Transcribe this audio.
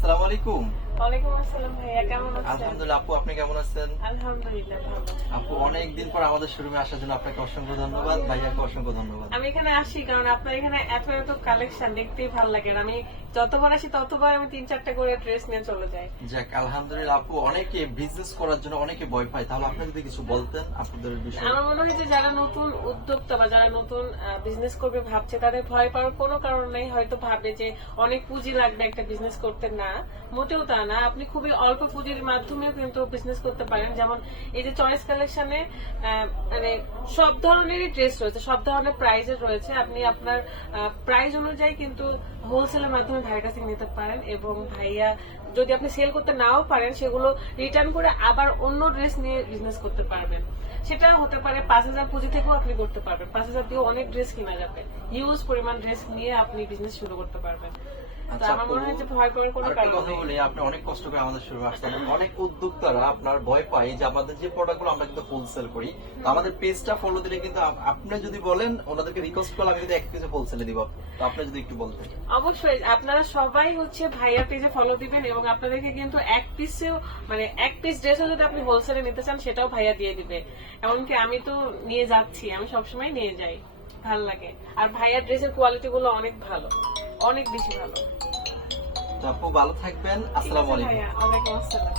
আসসালামু আলাইকুম। ওয়ালাইকুম আসসালাম ভাইয়া, কেমন আছেন? আলহামদুলিল্লাহ আপু, আপনি কেমন আছেন? আলহামদুলিল্লাহ ভালো। আপু, অনেকদিন পর আমাদের শোরুমে আসার জন্য আপনাকে অসংখ্য ধন্যবাদ, ভাইয়াকে অসংখ্য ধন্যবাদ। আমি এখানে আসি কারণ আপনার এখানে এত এত কালেকশন দেখতেই ভালো লাগে। আর আমি যতবার আসি ততবার আমি 3-4টা করে ড্রেস নিয়ে চলে যাই। যাক আলহামদুলিল্লাহ আপু, অনেকে বিজনেস করার জন্য অনেকে ভয় পায়, তাহলে আপনি যদি কিছু বলতেন আপনাদের বিষয়ে। আমার মনে হয় যে যারা নতুন উদ্যোক্তা বা যারা নতুন বিজনেস করবে ভাবছে, তাদের ভয় পাওয়ার কোনো কারণ নেই। হয়তো ভাবে যে অনেক পুঁজি লাগবে একটা বিজনেস করতে, না, মোটেও তা না। আপনি খুবই অল্প পুঁজির মাধ্যমেও কিন্তু বিজনেস করতে পারেন। যেমন এই যে চয়েস কালেকশনে মানে সব ধরনেরই ড্রেস রয়েছে, সব ধরনের প্রাইজের রয়েছে। আপনি আপনার প্রাইস অনুযায়ী কিন্তু হোলসেলের মাধ্যমে ভাইয়ের কাছে নিতে পারেন। এবং ভাইয়া যদি আপনি সেল করতে নাও পারেন, সেগুলো রিটার্ন করে আবার অন্য ড্রেস নিয়ে বিজনেস করতে পারবেন। সেটা হতে পারে 5,000 পুঁজি থেকেও আপনি করতে পারবেন। 5,000 দিয়ে অনেক ড্রেস কিনা যাবে, হিউজ পরিমাণ ড্রেস নিয়ে আপনি বিজনেস শুরু করতে পারবেন। তো আচ্ছা আমার আপু, মনে হয় যে ভয় পাওয়ার কোনো আরেকটা কারণ কথা নেই। বলি, আপনি অনেক কষ্ট করে আমাদের শোরুমে আসছেন। অনেক উদ্যোক্তারা আপনার ভয় পায় যে আমাদের যে প্রোডাক্টগুলো আমরা কিন্তু হোলসেল করি, তো আমাদের পেজটা ফলো দিলে কিন্তু আপনি যদি বলেন, ওনাদেরকে রিকোয়েস্ট করলে আমি কিন্তু এক পিসে হোলসেলে দিব। তো আপনি যদি একটু বলতেন। অবশ্যই আপনারা সবাই হচ্ছে ভাইয়া পেজে ফলো দিবেন এবং আপনাদেরকে কিন্তু এক পিসেও মানে এক পিস ড্রেসও যদি আপনি হোলসেলে নিতে চান, সেটাও ভাইয়া দিয়ে দিবে। এমনকি আমি তো নিয়ে যাচ্ছি, আমি সবসময় নিয়ে যাই, ভাল লাগে। আর ভাইয়ার ড্রেসের কোয়ালিটি গুলো অনেক ভালো, অনেক বেশি ভালো। তো আপু ভালো থাকবেন, আসসালামু আলাইকুম। ভাইয়া, ওয়ালাইকুম আসসালাম।